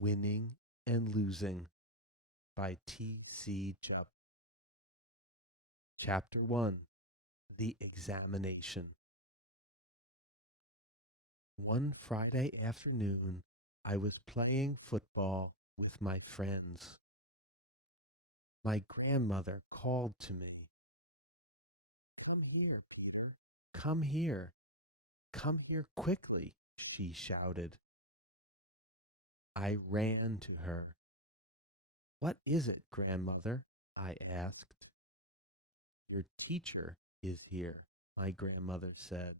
Winning and Losing by T.C. Jupp. Chapter 1. The Examination. One Friday afternoon, I was playing football with my friends. My grandmother called to me. "Come here, Peter. Come here. Come here quickly," she shouted. I ran to her. "What is it, grandmother?" I asked. "Your teacher is here," my grandmother said.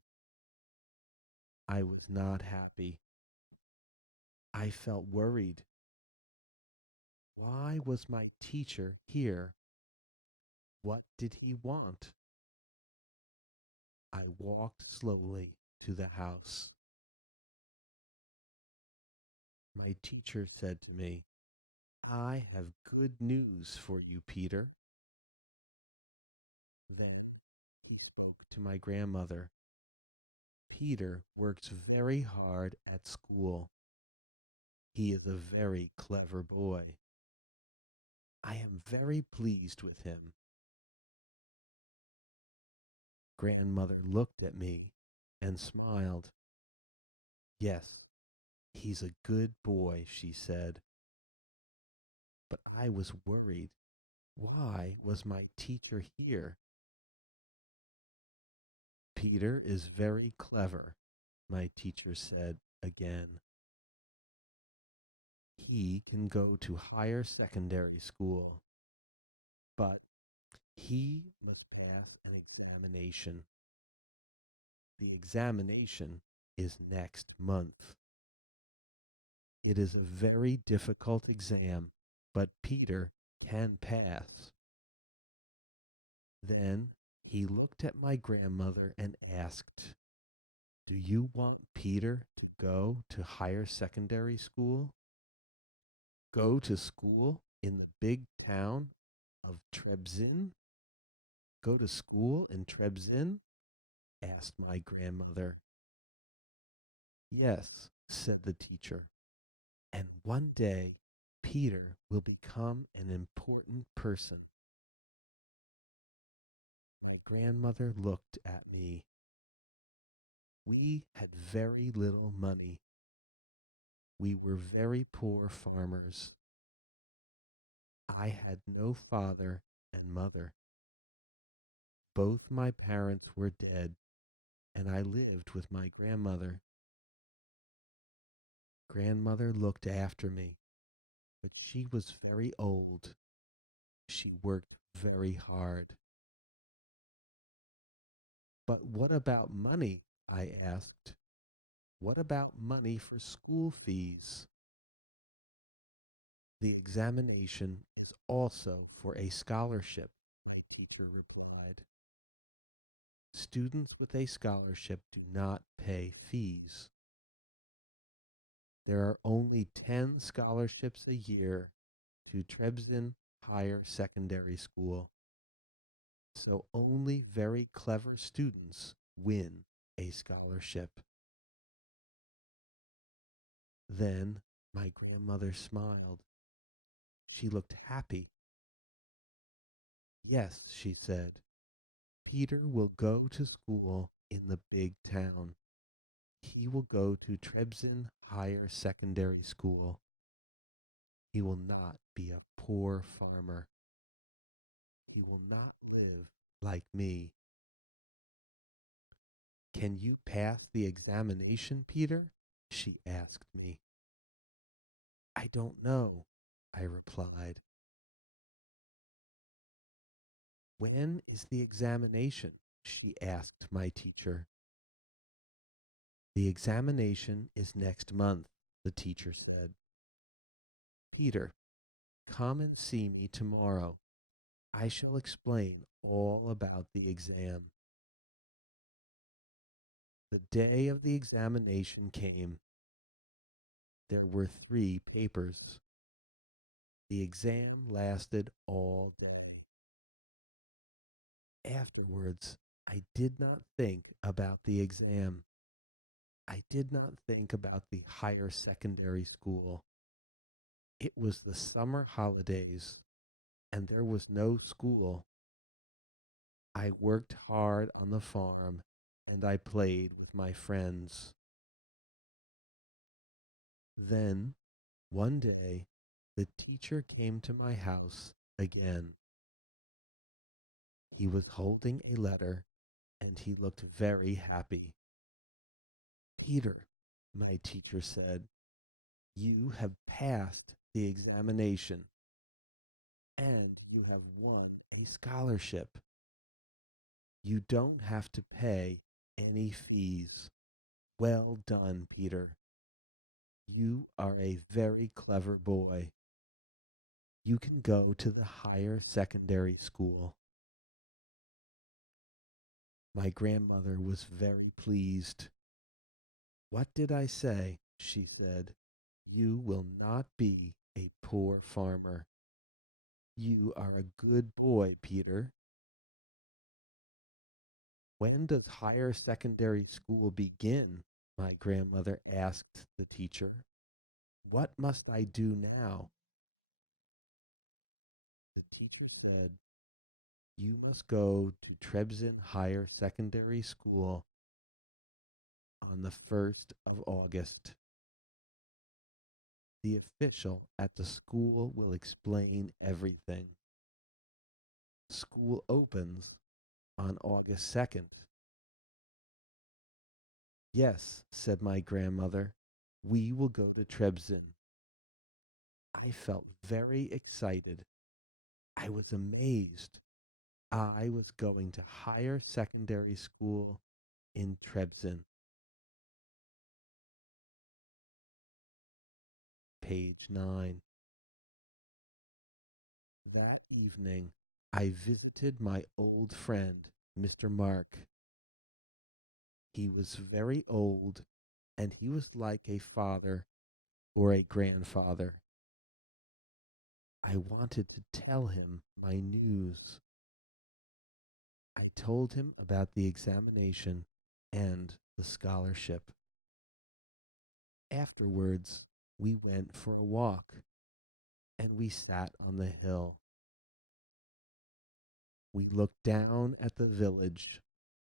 I was not happy. I felt worried. Why was my teacher here? What did he want? I walked slowly to the house. My teacher said to me, "I have good news for you, Peter." Then he spoke to my grandmother. "Peter works very hard at school. He is a very clever boy. I am very pleased with him." Grandmother looked at me and smiled. "Yes, he's a good boy," she said. But I was worried. Why was my teacher here? "Peter is very clever," my teacher said again. "He can go to higher secondary school, but he must pass an examination. The examination is next month. It is a very difficult exam, but Peter can pass." Then he looked at my grandmother and asked, "Do you want Peter to go to higher secondary school? Go to school in the big town of Trebizond? Go to school in Trebizond?" asked my grandmother. "Yes," said the teacher, "and one day Peter will become an important person." My grandmother looked at me. We had very little money. We were very poor farmers. I had no father and mother. Both my parents were dead, and I lived with my grandmother. Grandmother looked after me, but she was very old. She worked very hard. "But what about money?" I asked. "What about money for school fees?" "The examination is also for a scholarship," the teacher replied. "Students with a scholarship do not pay fees. There are only 10 scholarships a year to Trebizond Higher Secondary School, so only very clever students win a scholarship." Then my grandmother smiled. She looked happy. "Yes," she said, "Peter will go to school in the big town. He will go to Trebizond Higher Secondary School. He will not be a poor farmer. He will not live like me." "Can you pass the examination, Peter?" she asked me. "I don't know," I replied. "When is the examination?" she asked my teacher. "The examination is next month," the teacher said. "Peter, come and see me tomorrow. I shall explain all about the exam." The day of the examination came. There were 3 papers. The exam lasted all day. Afterwards, I did not think about the exam. I did not think about the higher secondary school. It was the summer holidays, and there was no school. I worked hard on the farm, and I played with my friends. Then, one day, the teacher came to my house again. He was holding a letter, and he looked very happy. Peter, my teacher said, you have passed the examination, and you have won a scholarship. You don't have to pay any fees. Well done, Peter. You are a very clever boy. You can go to the higher secondary school. My grandmother was very pleased. What did I say? She said. You will not be a poor farmer. You are a good boy, Peter. When does higher secondary school begin? My grandmother asked the teacher. What must I do now? The teacher said, you must go to Trebizond Higher Secondary School on the 1st of August. The official at the school will explain everything. School opens on August 2nd. Yes, said my grandmother, we will go to Trebizond. I felt very excited. I was amazed. I was going to higher secondary school in Trebizond. Page 9. That evening, I visited my old friend, Mr. Mark. He was very old, and he was like a father or a grandfather. I wanted to tell him my news. I told him about the examination and the scholarship. Afterwards, we went for a walk, and we sat on the hill. We looked down at the village,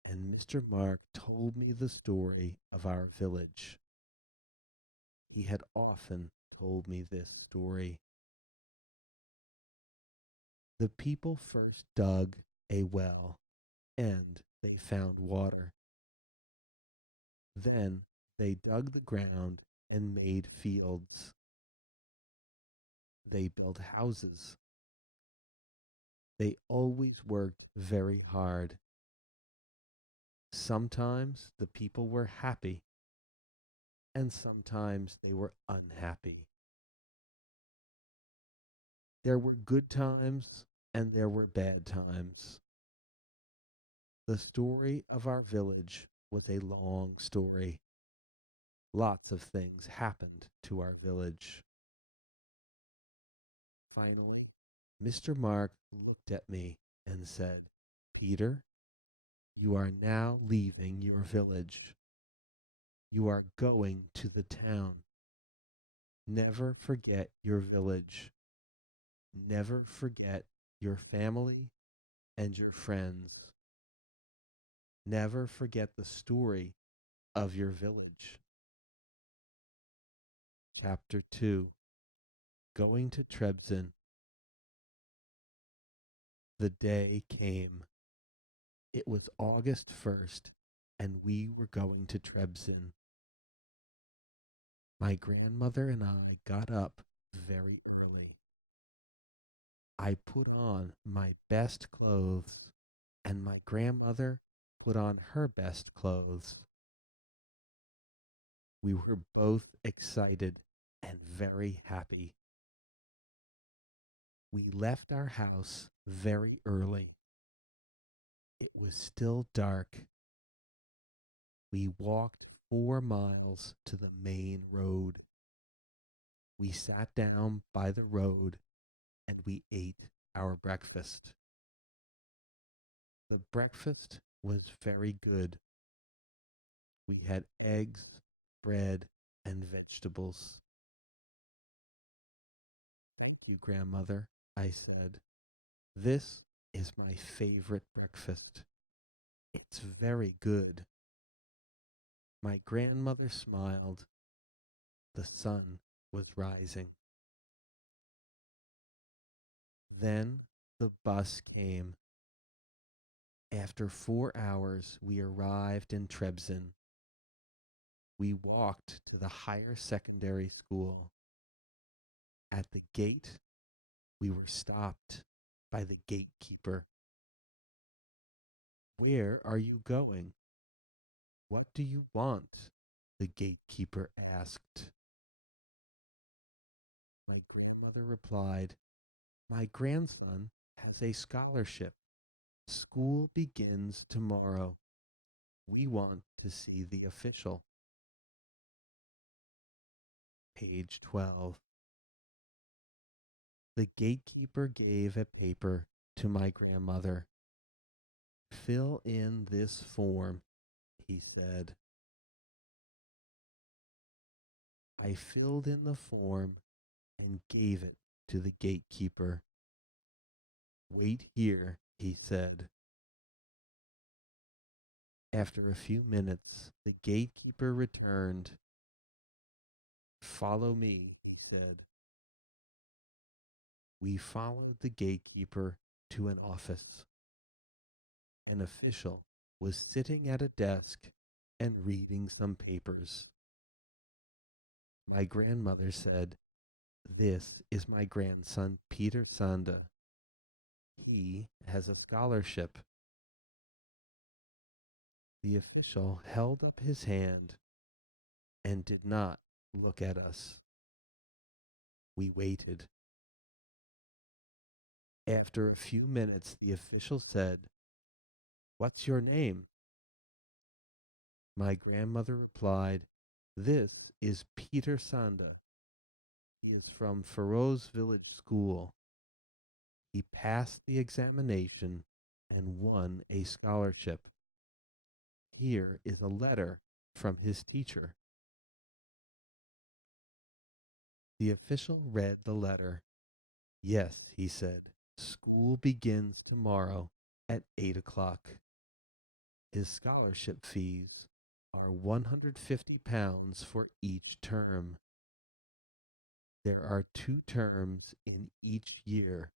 and Mr. Mark told me the story of our village. He had often told me this story. The people first dug a well, and they found water. Then they dug the ground and made fields. They built houses. They always worked very hard. Sometimes the people were happy, and sometimes they were unhappy. There were good times and there were bad times. The story of our village was a long story. Lots of things happened to our village. Finally, Mr. Mark looked at me and said, Peter, you are now leaving your village. You are going to the town. Never forget your village. Never forget your family and your friends. Never forget the story of your village. Chapter 2. Going to Trebizond. The day came. It was August 1st, and we were going to Trebizond. My grandmother and I got up very early. I put on my best clothes, and my grandmother put on her best clothes. We were both excited and very happy. We left our house very early. It was still dark. We walked 4 miles to the main road. We sat down by the road and we ate our breakfast. The breakfast was very good. We had eggs, bread, and vegetables. you, grandmother, I said. This is my favorite breakfast. It's very good. My grandmother smiled. The sun was rising. Then the bus came. After 4 hours, we arrived in Trebizond. We walked to the higher secondary school. At the gate, we were stopped by the gatekeeper. Where are you going? What do you want? The gatekeeper asked. My grandmother replied, My grandson has a scholarship. School begins tomorrow. We want to see the official. Page 12. The gatekeeper gave a paper to my grandmother. Fill in this form, he said. I filled in the form and gave it to the gatekeeper. Wait here, he said. After a few minutes, the gatekeeper returned. Follow me, he said. We followed the gatekeeper to an office. An official was sitting at a desk and reading some papers. My grandmother said, This is my grandson, Peter Sanda. He has a scholarship. The official held up his hand and did not look at us. We waited. After a few minutes, the official said, What's your name? My grandmother replied, This is Peter Sanda. He is from Feroz Village School. He passed the examination and won a scholarship. Here is a letter from his teacher. The official read the letter. Yes, he said, school begins tomorrow at 8 o'clock. His scholarship fees are £150 for each term. There are 2 terms in each year.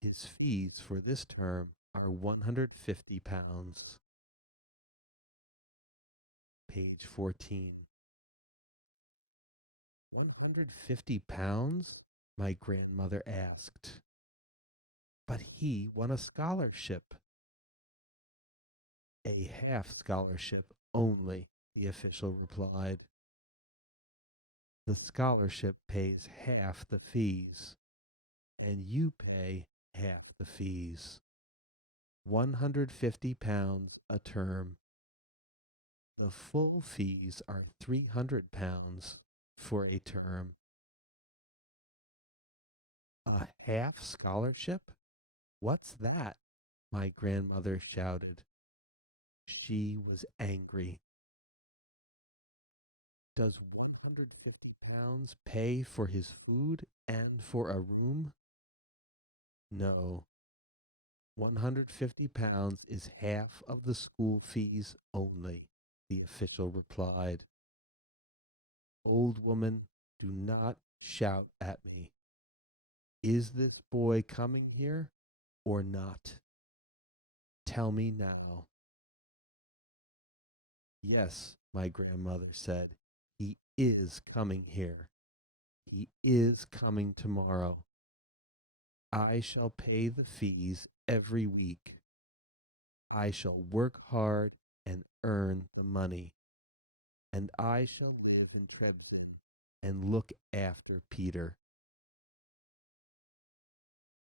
His fees for this term are £150. Page 14. £150? My grandmother asked. But he won a scholarship. A half scholarship only, the official replied. The scholarship pays half the fees, and you pay half the fees. £150 a term. The full fees are £300 for a term. A half scholarship? What's that? My grandmother shouted. She was angry. Does £150 pay for his food and for a room? No. £150 is half of the school fees only, the official replied. Old woman, do not shout at me. Is this boy coming here or not? Tell me now. Yes, my grandmother said, he is coming here. He is coming tomorrow. I shall pay the fees every week. I shall work hard and earn the money. And I shall live in Trebizond and look after Peter.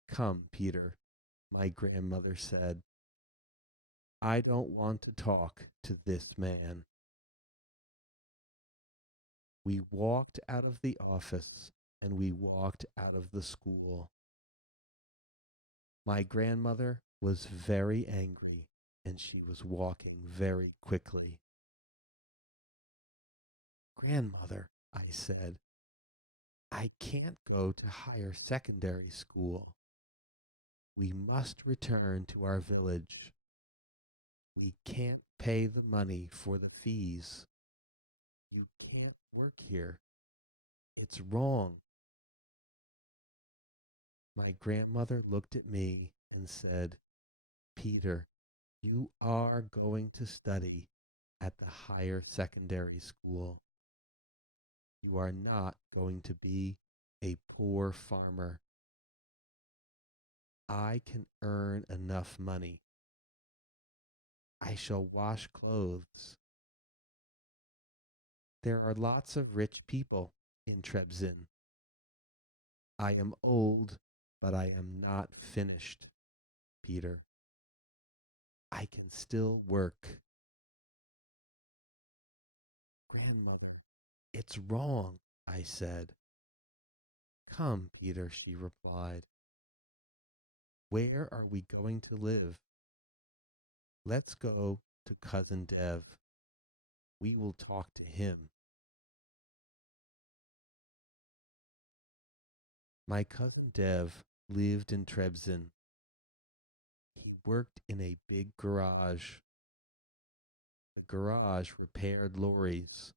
Come, Peter, my grandmother said. I don't want to talk to this man. We walked out of the office and we walked out of the school. My grandmother was very angry and she was walking very quickly. Grandmother, I said, I can't go to higher secondary school. We must return to our village. We can't pay the money for the fees. You can't work here. It's wrong. My grandmother looked at me and said, Peter, you are going to study at the higher secondary school. You are not going to be a poor farmer. I can earn enough money. I shall wash clothes. There are lots of rich people in Trebizond. I am old, but I am not finished, Peter. I can still work. Grandmother, it's wrong, I said. Come, Peter, she replied. Where are we going to live? Let's go to Cousin Dev. We will talk to him. My cousin Dev lived in Trebizond. He worked in a big garage. The garage repaired lorries.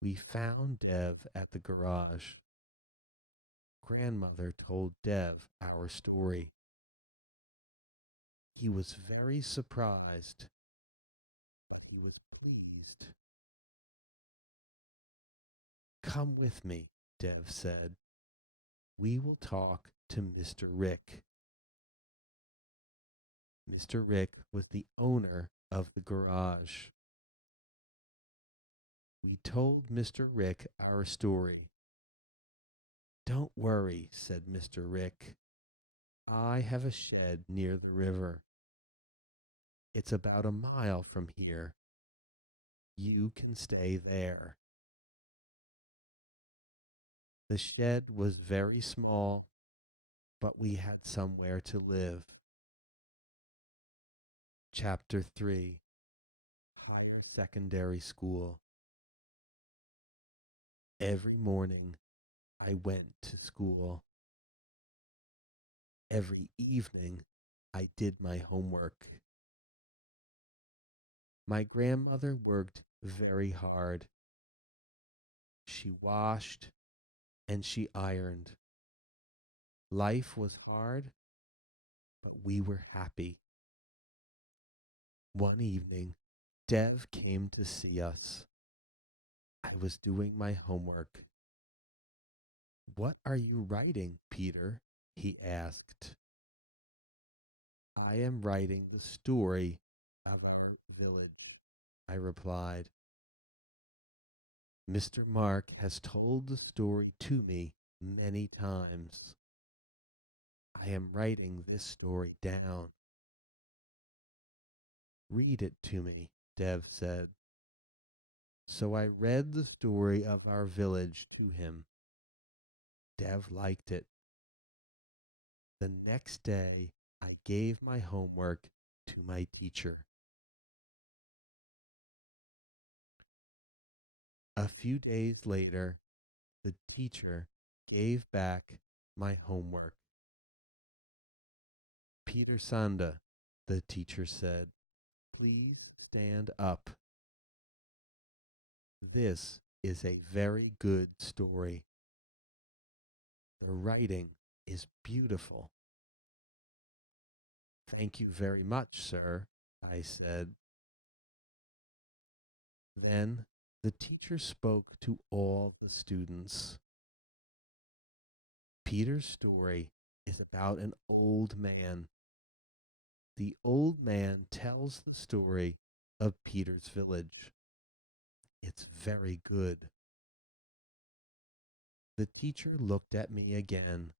We found Dev at the garage. Grandmother told Dev our story. He was very surprised, but he was pleased. Come with me, Dev said. We will talk to Mr. Rick. Mr. Rick was the owner of the garage. We told Mr. Rick our story. Don't worry, said Mr. Rick. I have a shed near the river. It's about a mile from here. You can stay there. The shed was very small, but we had somewhere to live. Chapter 3, Higher Secondary School. Every morning I went to school. Every evening I did my homework. My grandmother worked very hard. She washed and she ironed. Life was hard, but we were happy. One evening, Dev came to see us. I was doing my homework. What are you writing, Peter? He asked. I am writing the story of our village, I replied. Mr. Mark has told the story to me many times. I am writing this story down. Read it to me, Dev said. So I read the story of our village to him. Dev liked it. The next day, I gave my homework to my teacher. A few days later, the teacher gave back my homework. Peter Sanda, the teacher said, please stand up. This is a very good story. The writing is beautiful. Thank you very much, sir, I said. Then the teacher spoke to all the students. Peter's story is about an old man. The old man tells the story of Peter's village. It's very good. The teacher looked at me again,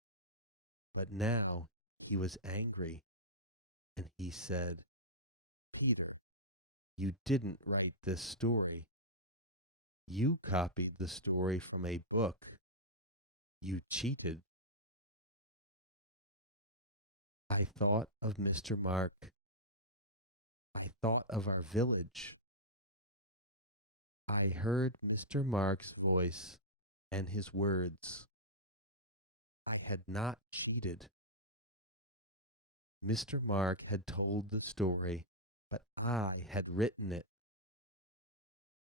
but now he was angry, and he said, Peter, you didn't write this story. You copied the story from a book. You cheated. I thought of Mr. Mark. I thought of our village. I heard Mr. Mark's voice and his words. I had not cheated. Mr. Mark had told the story, but I had written it.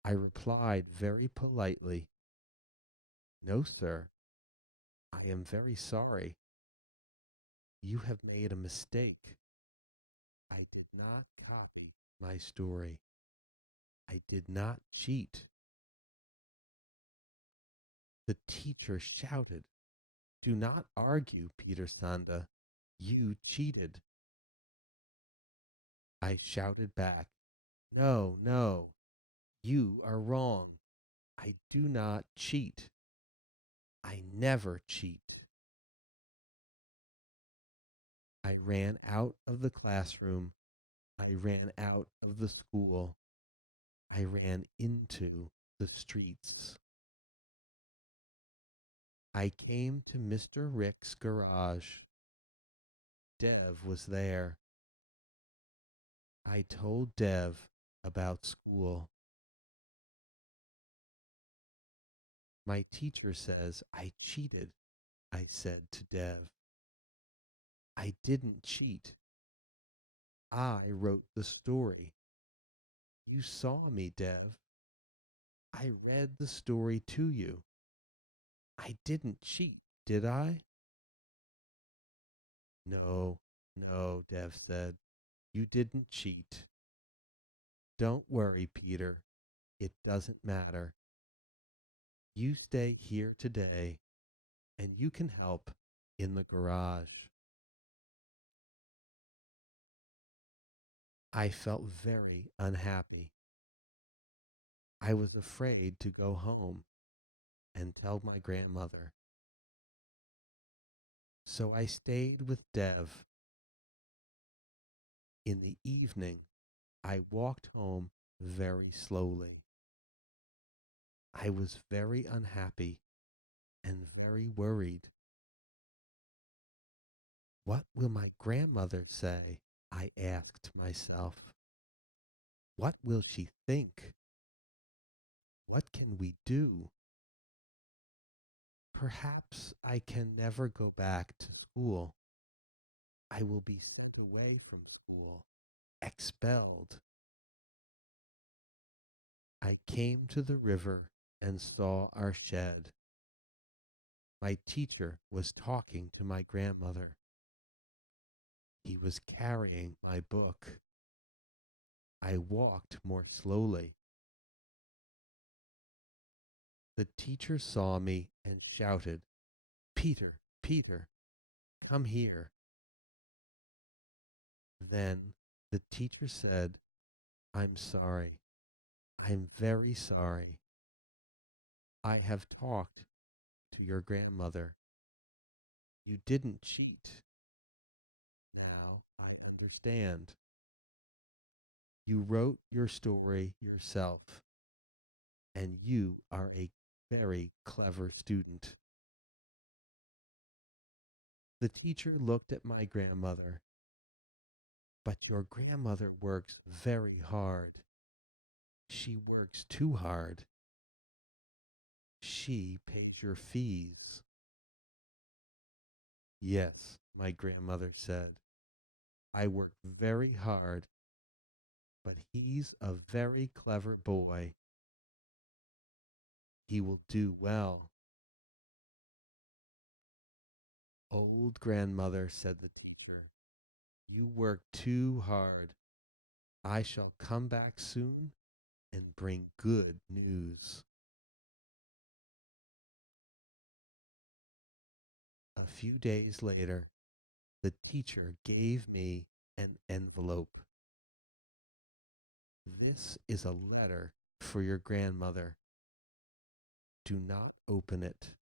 I replied very politely, "No, sir, I am very sorry. You have made a mistake. I did not copy my story. I did not cheat." The teacher shouted, "Do not argue, Peter Sanda. You cheated." I shouted back, "No, no, you are wrong. I do not cheat. I never cheat." I ran out of the classroom. I ran out of the school. I ran into the streets. I came to Mr. Rick's garage. Dev was there. I told Dev about school. "My teacher says I cheated," I said to Dev. "I didn't cheat. I wrote the story. You saw me, Dev. I read the story to you. I didn't cheat, did I?" "No, no," Dev said. "You didn't cheat. Don't worry, Peter. It doesn't matter. You stay here today and you can help in the garage." I felt very unhappy. I was afraid to go home and tell my grandmother. So I stayed with Dev. In the evening, I walked home very slowly. I was very unhappy and very worried. What will my grandmother say? I asked myself. What will she think? What can we do? Perhaps I can never go back to school. I will be sent away from school, expelled. I came to the river and saw our shed. My teacher was talking to my grandmother. He was carrying my book. I walked more slowly. The teacher saw me and shouted, "Peter, Peter, come here." Then the teacher said, "I'm sorry. I'm very sorry. I have talked to your grandmother. You didn't cheat. Now I understand. You wrote your story yourself, and you are a very clever student." The teacher looked at my grandmother. "But your grandmother works very hard. She works too hard. She pays your fees." "Yes," my grandmother said. "I work very hard, but he's a very clever boy. He will do well." "Old grandmother," said the teacher, "you work too hard. I shall come back soon and bring good news." A few days later, the teacher gave me an envelope. "This is a letter for your grandmother. Do not open it.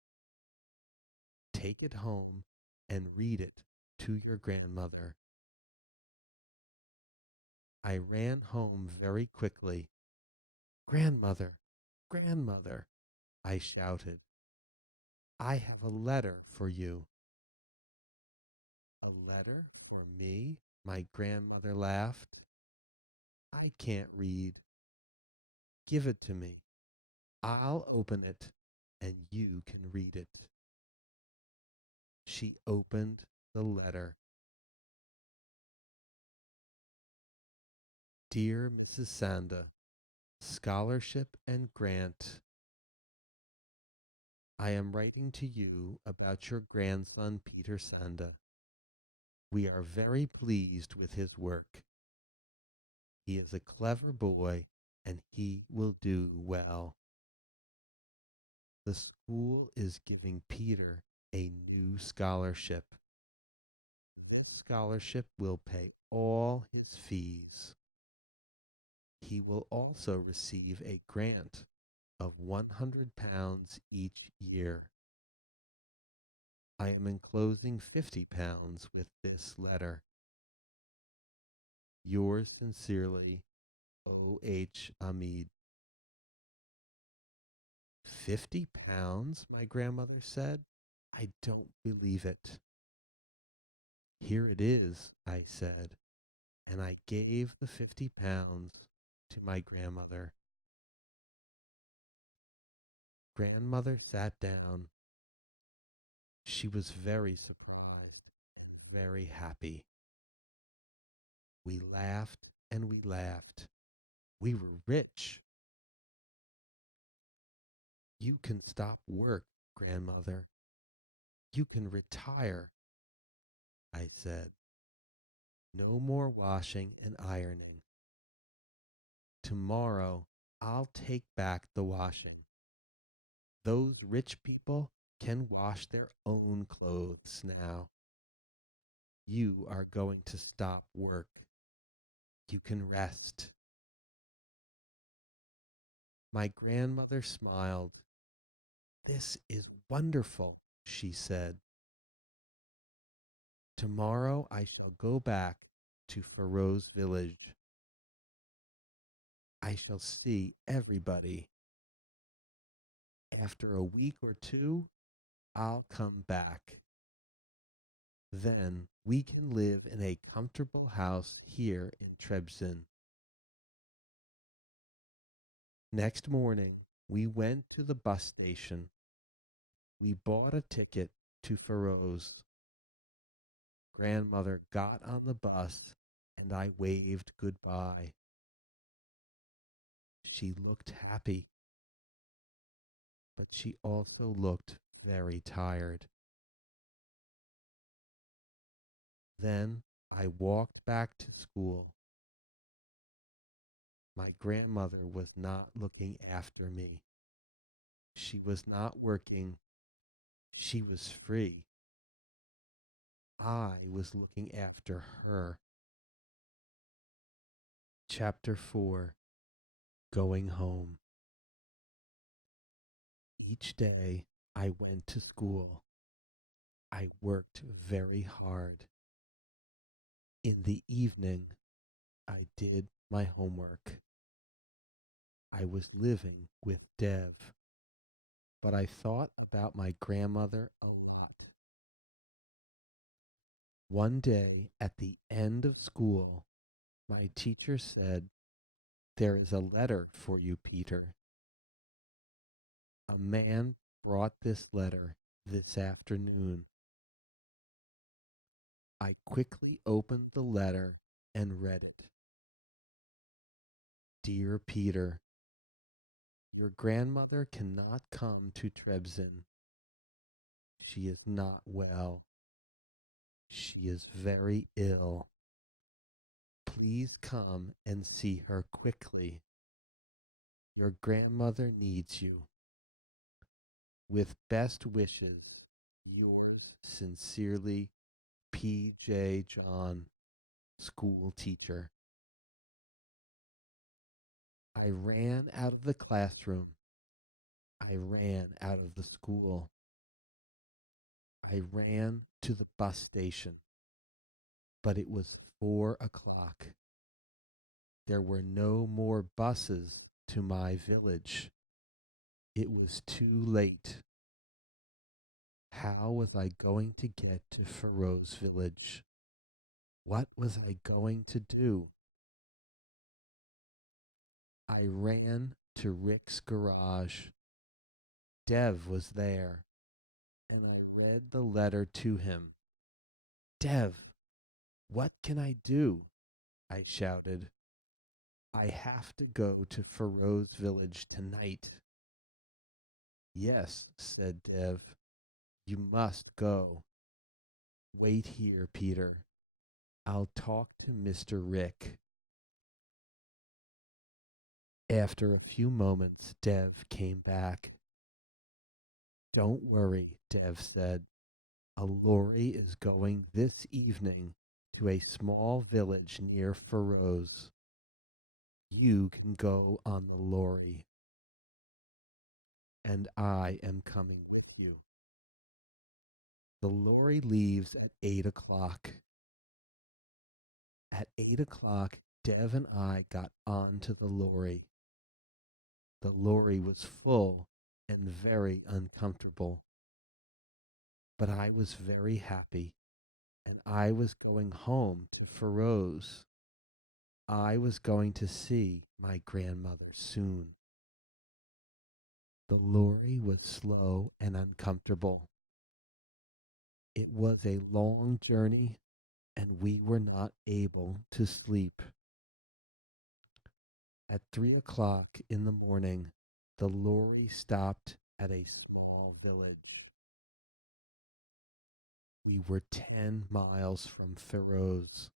Take it home and read it to your grandmother." I ran home very quickly. "Grandmother, grandmother," I shouted, "I have a letter for you." "A letter for me?" my grandmother laughed. "I can't read. Give it to me. I'll open it and you can read it. She opened the letter. Dear Mrs. Sanda, Scholarship and Grant, I am writing to you about your grandson, Peter Sanda. We are very pleased with his work. He is a clever boy and he will do well. The school is giving Peter a new scholarship. This scholarship will pay all his fees. He will also receive a grant of £100 each year. I am enclosing £50 with this letter. Yours sincerely, O. H. Ahmed. £50? My grandmother said. I don't believe it. Here it is, I said, and I gave the £50 to my grandmother. Grandmother sat down. She was very surprised and very happy. We laughed and we laughed. We were rich. You can stop work, grandmother. You can retire, I said. No more washing and ironing. Tomorrow I'll take back the washing. Those rich people can wash their own clothes now. You are going to stop work. You can rest. My grandmother smiled. This is wonderful, she said. Tomorrow I shall go back to Feroz village. I shall see everybody. After a week or two, I'll come back. Then we can live in a comfortable house here in Trebizond. Next morning, we went to the bus station. We bought a ticket to Feroz. Grandmother got on the bus and I waved goodbye. She looked happy, but she also looked very tired. Then I walked back to school. My grandmother was not looking after me. She was not working. She was free. I was looking after her. Chapter 4. Going Home. Each day I went to school. I worked very hard. In the evening, I did my homework. I was living with Dev, but I thought about my grandmother a lot. One day at the end of school, my teacher said, "There is a letter for you, Peter." A man brought this letter this afternoon. I quickly opened the letter and read it. Dear Peter, your grandmother cannot come to Trebizond. She is not well. She is very ill. Please come and see her quickly. Your grandmother needs you. With best wishes, yours sincerely, P.J. John, school teacher. I ran out of the classroom. I ran out of the school. I ran to the bus station, but it was 4 o'clock. There were no more buses to my village. It was too late. How was I going to get to Feroz village? What was I going to do? I ran to Rick's garage. Dev was there, and I read the letter to him. Dev, what can I do? I shouted. I have to go to Feroz village tonight. Yes, said Dev, you must go. Wait here, Peter. I'll talk to Mr. Rick. After a few moments, Dev came back. Don't worry, Dev said. A lorry is going this evening to a small village near Feroz. You can go on the lorry, and I am coming with you. The lorry leaves at 8 o'clock. At 8 o'clock, Dev and I got onto the lorry. The lorry was full and very uncomfortable, but I was very happy, and I was going home to Feroz. I was going to see my grandmother soon. The lorry was slow and uncomfortable. It was a long journey, and we were not able to sleep. At 3 o'clock in the morning, the lorry stopped at a small village. We were 10 miles from Feroz.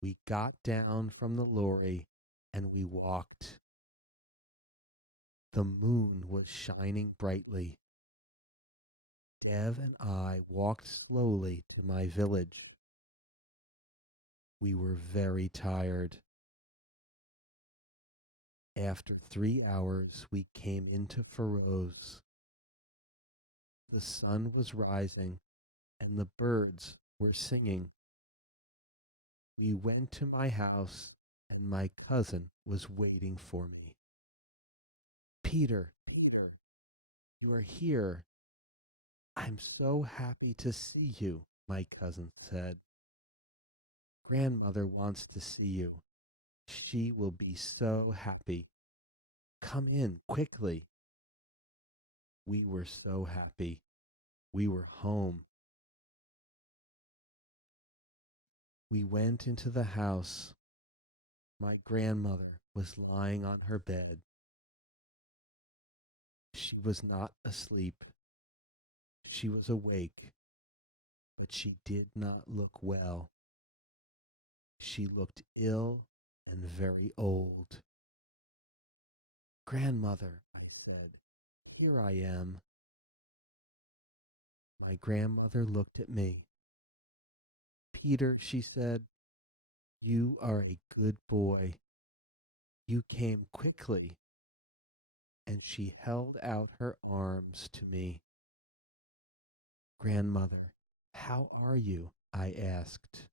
We got down from the lorry and we walked. The moon was shining brightly. Dev and I walked slowly to my village. We were very tired. After 3 hours, we came into Feroz. The sun was rising and the birds were singing. We went to my house and my cousin was waiting for me. Peter, Peter, you are here. I'm so happy to see you, my cousin said. Grandmother wants to see you. She will be so happy. Come in quickly. We were so happy. We were home. We went into the house. My grandmother was lying on her bed. She was not asleep. She was awake, but she did not look well. She looked ill and very old. Grandmother, I said, here I am. My grandmother looked at me. Peter, she said, you are a good boy. You came quickly. And she held out her arms to me. Grandmother, how are you? I asked.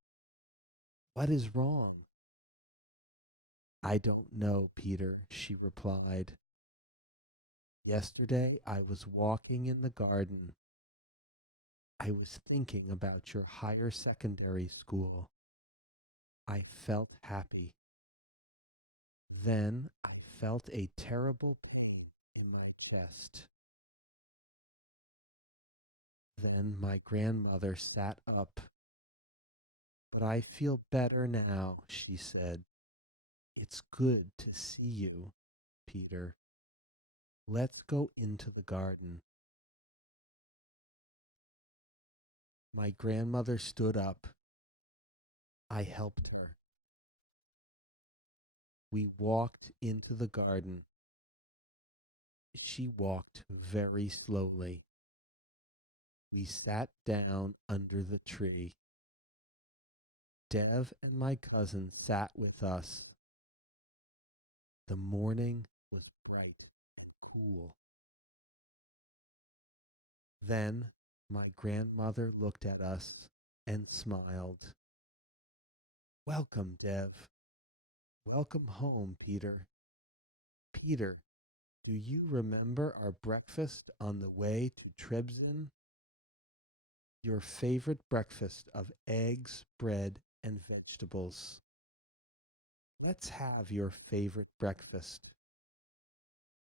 What is wrong? I don't know, Peter, she replied. Yesterday I was walking in the garden. I was thinking about your higher secondary school. I felt happy. Then I felt a terrible pain in my chest. Then my grandmother sat up. But I feel better now, she said. It's good to see you, Peter. Let's go into the garden. My grandmother stood up. I helped her. We walked into the garden. She walked very slowly. We sat down under the tree. Dev and my cousin sat with us. The morning was bright and cool. Then my grandmother looked at us and smiled. Welcome, Dev. Welcome home, Peter. Peter, do you remember our breakfast on the way to Trebizond? Your favorite breakfast of eggs, bread, and vegetables. Let's have your favorite breakfast.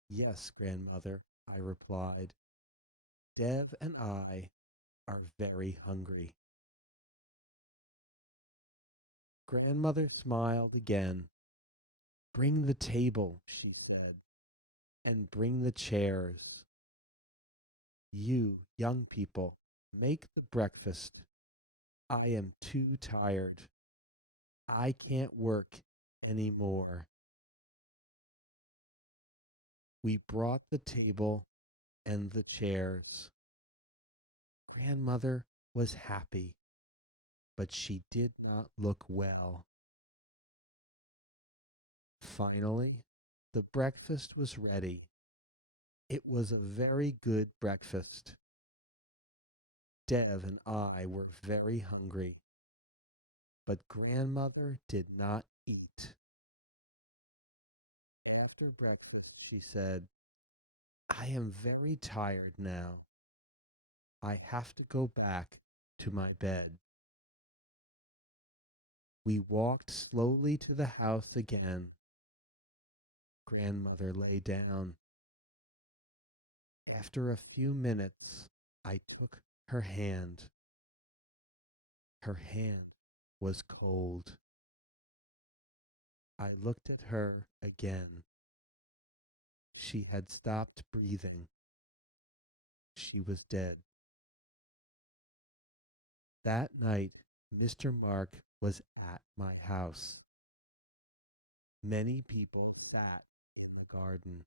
Yes, grandmother, I replied. Dev and I are very hungry. Grandmother smiled again. Bring the table, she said, and bring the chairs. You, young people, make the breakfast. I am too tired. I can't work any more. We brought the table and the chairs. Grandmother was happy, but she did not look well. Finally, the breakfast was ready. It was a very good breakfast. Dev and I were very hungry, but grandmother did not eat. After breakfast, she said, I am very tired now. I have to go back to my bed. We walked slowly to the house again. Grandmother lay down. After a few minutes, I took her hand. Her hand was cold. I looked at her again. She had stopped breathing. She was dead. That night, Mr. Mark was at my house. Many people sat in the garden.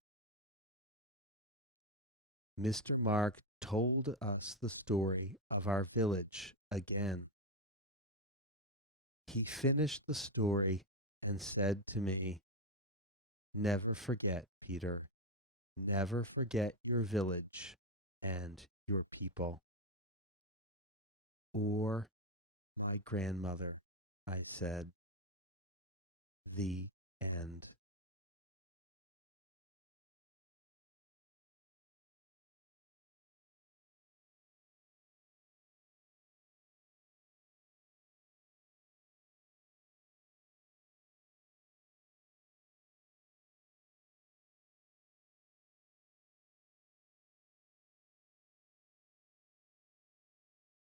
Mr. Mark told us the story of our village again. He finished the story and said to me, Never forget, Peter, never forget your village and your people. Or my grandmother, I said. The end.